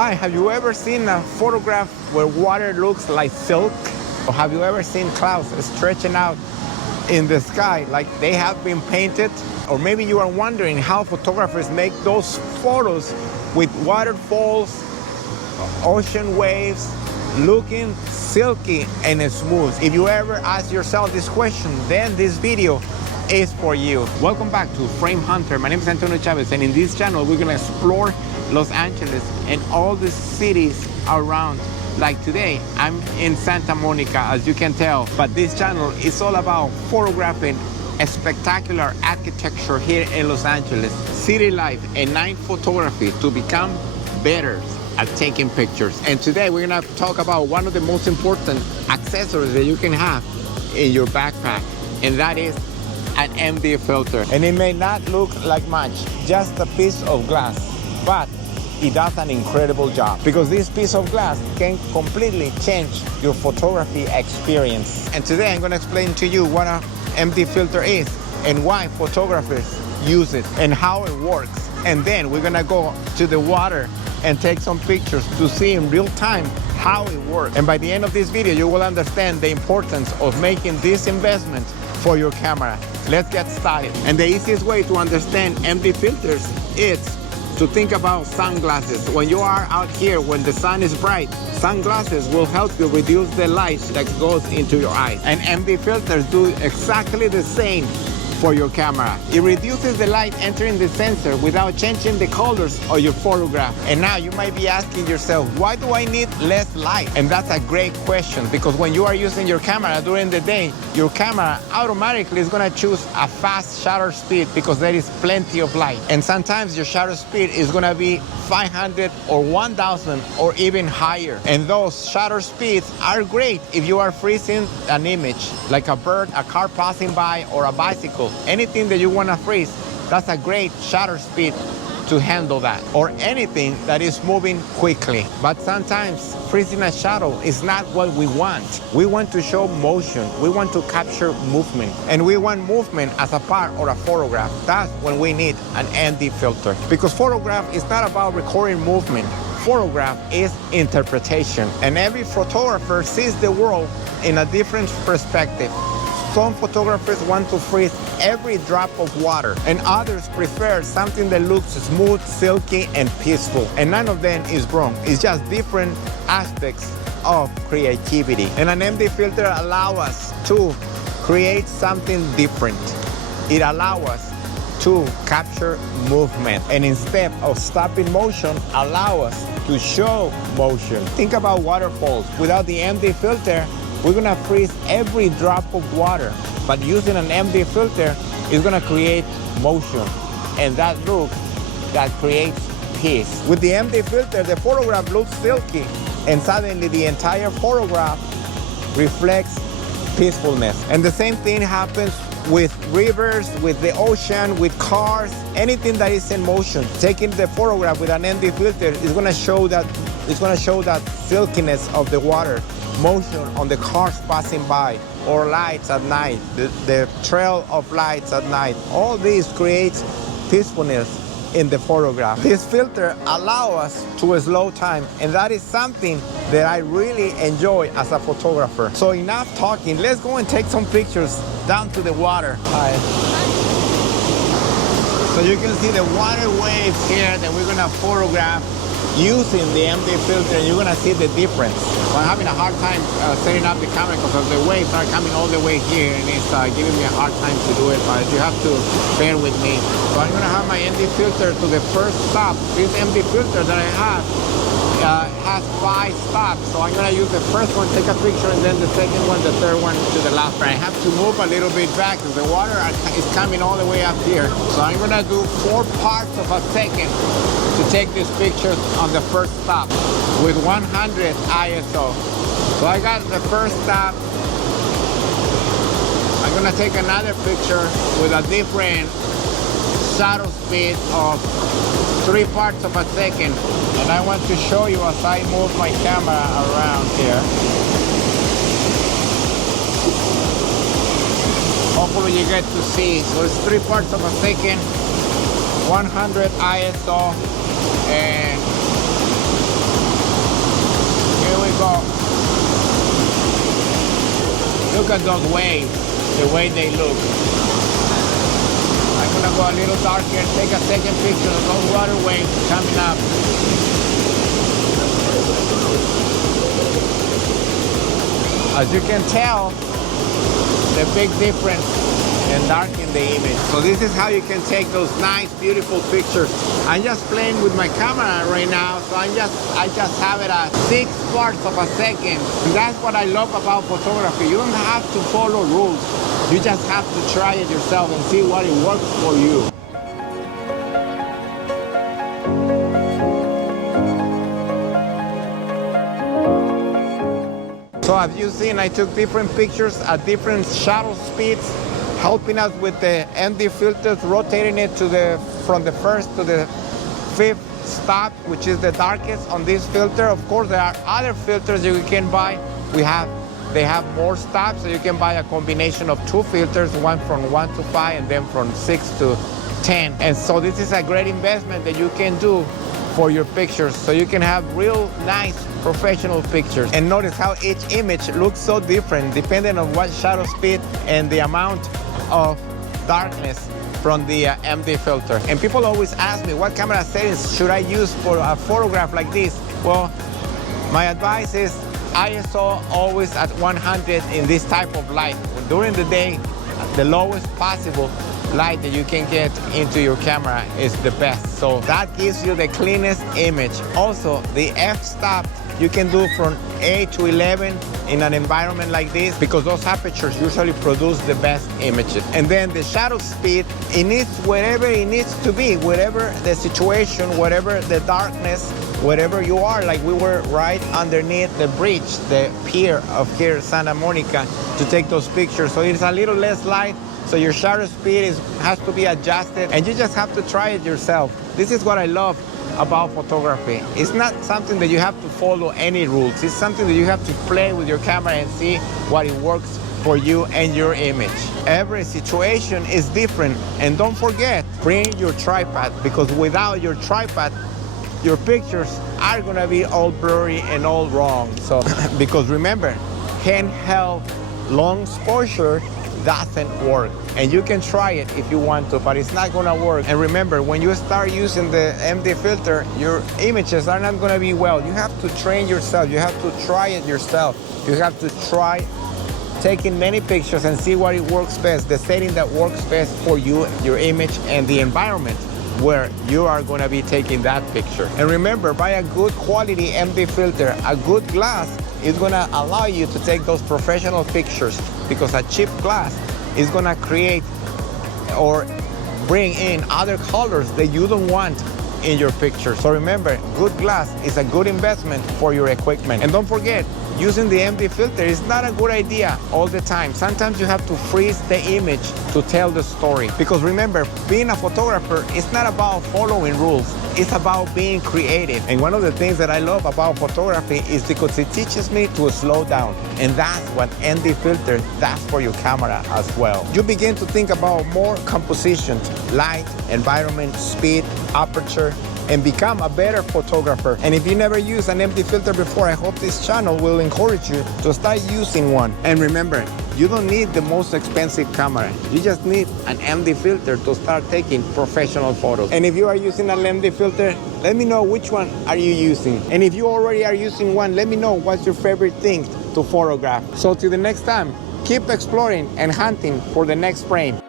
Hi, have you ever seen a photograph where water looks like silk? Or have you ever seen clouds stretching out in the sky like they have been painted? Or maybe you are wondering how photographers make those photos with waterfalls, ocean waves, looking silky and smooth. If you ever ask yourself this question, then this video is for you. Welcome back to Frame Hunter. My name is Antonio Chavez, and in this channel we're gonna explore Los Angeles and all the cities around. Like today, I'm in Santa Monica, as you can tell, but this channel is all about photographing a spectacular architecture here in Los Angeles, city life, and night photography to become better at taking pictures. And today we're gonna talk about one of the most important accessories that you can have in your backpack, and that is an MD filter. And it may not look like much, just a piece of glass, but it does an incredible job, because this piece of glass can completely change your photography experience. And today I'm going to explain to you what an MD filter is and why photographers use it and how it works. And then we're going to go to the water and take some pictures to see in real time how it works. And by the end of this video, you will understand the importance of making this investment for your camera. Let's get started. And the easiest way to understand MD filters is to think about sunglasses. When you are out here, when the sun is bright, sunglasses will help you reduce the light that goes into your eyes. And MD filters do exactly the same for your camera. It reduces the light entering the sensor without changing the colors of your photograph. And now you might be asking yourself, why do I need less light? And that's a great question, because when you are using your camera during the day, your camera automatically is gonna choose a fast shutter speed because there is plenty of light. And sometimes your shutter speed is gonna be 500 or 1000 or even higher. And those shutter speeds are great if you are freezing an image, like a bird, a car passing by, or a bicycle. Anything that you want to freeze, that's a great shutter speed to handle that, or anything that is moving quickly. But sometimes freezing a shadow is not what we want. We want to show motion, we want to capture movement, and we want movement as a part of a photograph. That's when we need an MD filter, because photograph is not about recording movement. Photograph is interpretation, and every photographer sees the world in a different perspective. Some photographers want to freeze every drop of water, and others prefer something that looks smooth, silky, and peaceful. And none of them is wrong. It's just different aspects of creativity. And an MD filter allows us to create something different. It allows us to capture movement, and instead of stopping motion, allow us to show motion. Think about waterfalls. Without the MD filter, we're gonna freeze every drop of water, but using an MD filter is gonna create motion, and that look that creates peace. With the MD filter, the photograph looks silky, and suddenly the entire photograph reflects peacefulness. And the same thing happens with rivers, with the ocean, with cars, anything that is in motion. Taking the photograph with an MD filter is gonna show that silkiness of the water, motion on the cars passing by, or lights at night, the trail of lights at night. All this creates peacefulness in the photograph. This filter allows us to slow time, and that is something that I really enjoy as a photographer. So enough talking, let's go and take some pictures down to the water. Hi. So you can see the water waves here that we're gonna photograph using the MD filter, and you're gonna see the difference. So I'm having a hard time setting up the camera because the waves are coming all the way here, and it's giving me a hard time to do it, but you have to bear with me. So I'm gonna have my MD filter to the first stop. This MD filter that I have has 5 stops, so I'm gonna use the first one, take a picture, and then the second one, the third one to the last. I have to move a little bit back because the water is coming all the way up here. So I'm gonna do 4 parts of a second to take this picture on the first stop with 100 ISO. So I got the first stop. I'm gonna take another picture with a different shutter speed of 3 parts of a second. And I want to show you as I move my camera around here. Hopefully you get to see. So it's 3 parts of a second, 100 ISO, and Look at those waves, the way they look. I'm gonna go a little darker, take a second picture of those water waves coming up. As you can tell, the big difference and darken the image. So this is how you can take those nice, beautiful pictures. I'm just playing with my camera right now, so I just have it at 6 parts of a second. And that's what I love about photography. You don't have to follow rules. You just have to try it yourself and see what it works for you. So as you've seen, I took different pictures at different shutter speeds, helping us with the MD filters, rotating it from the first to the fifth stop, which is the darkest on this filter. Of course, there are other filters you can buy. They have more stops, so you can buy a combination of 2 filters, one from 1 to 5 and then from 6 to 10. And so this is a great investment that you can do for your pictures, so you can have real nice professional pictures. And notice how each image looks so different depending on what shutter speed and the amount of darkness from the MD filter. And people always ask me, what camera settings should I use for a photograph like this? Well, my advice is ISO always at 100 in this type of light. During the day, the lowest possible light that you can get into your camera is the best. So that gives you the cleanest image. Also, the f-stop you can do from 8 to 11 in an environment like this, because those apertures usually produce the best images. And then the shutter speed, it needs wherever it needs to be, whatever the situation, whatever the darkness, wherever you are. Like we were right underneath the bridge, the pier of here, Santa Monica, to take those pictures. So it's a little less light, so your shutter speed has to be adjusted, and you just have to try it yourself. This is what I love about photography. It's not something that you have to follow any rules. It's something that you have to play with your camera and see what it works for you and your image. Every situation is different. And don't forget, bring your tripod, because without your tripod, your pictures are gonna be all blurry and all wrong. So, because remember, handheld long exposure doesn't work. And you can try it if you want to, but it's not gonna work. And remember, when you start using the MD filter, your images are not gonna be well. You have to train yourself. You have to try it yourself. You have to try taking many pictures and see what it works best, the setting that works best for you, your image, and the environment where you are gonna be taking that picture. And remember, buy a good quality MD filter. A good glass is gonna allow you to take those professional pictures, because a cheap glass is gonna create or bring in other colors that you don't want in your picture. So remember, good glass is a good investment for your equipment. And don't forget, using the MD filter is not a good idea all the time. Sometimes you have to freeze the image to tell the story. Because remember, being a photographer is not about following rules. It's about being creative. And one of the things that I love about photography is because it teaches me to slow down. And that's what MD filter does for your camera as well. You begin to think about more compositions, light, environment, speed, aperture, and become a better photographer. And if you never used an MD filter before, I hope this channel will encourage you to start using one. And remember, you don't need the most expensive camera. You just need an MD filter to start taking professional photos. And if you are using an MD filter, let me know which one are you using. And if you already are using one, let me know what's your favorite thing to photograph. So till the next time, keep exploring and hunting for the next frame.